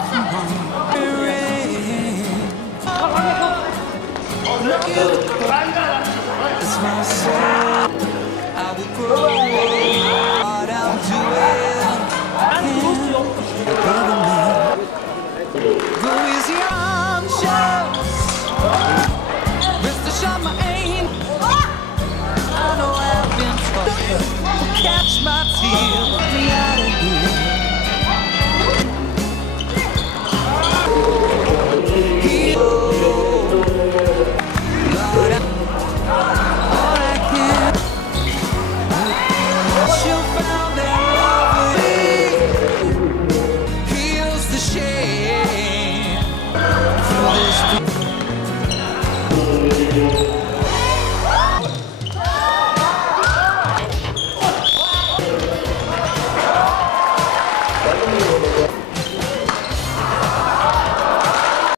from home. It's my soul. I will grow what I'm doing. Go easy on shows. Rest assured my aim. I know I've been told. Catch my tears.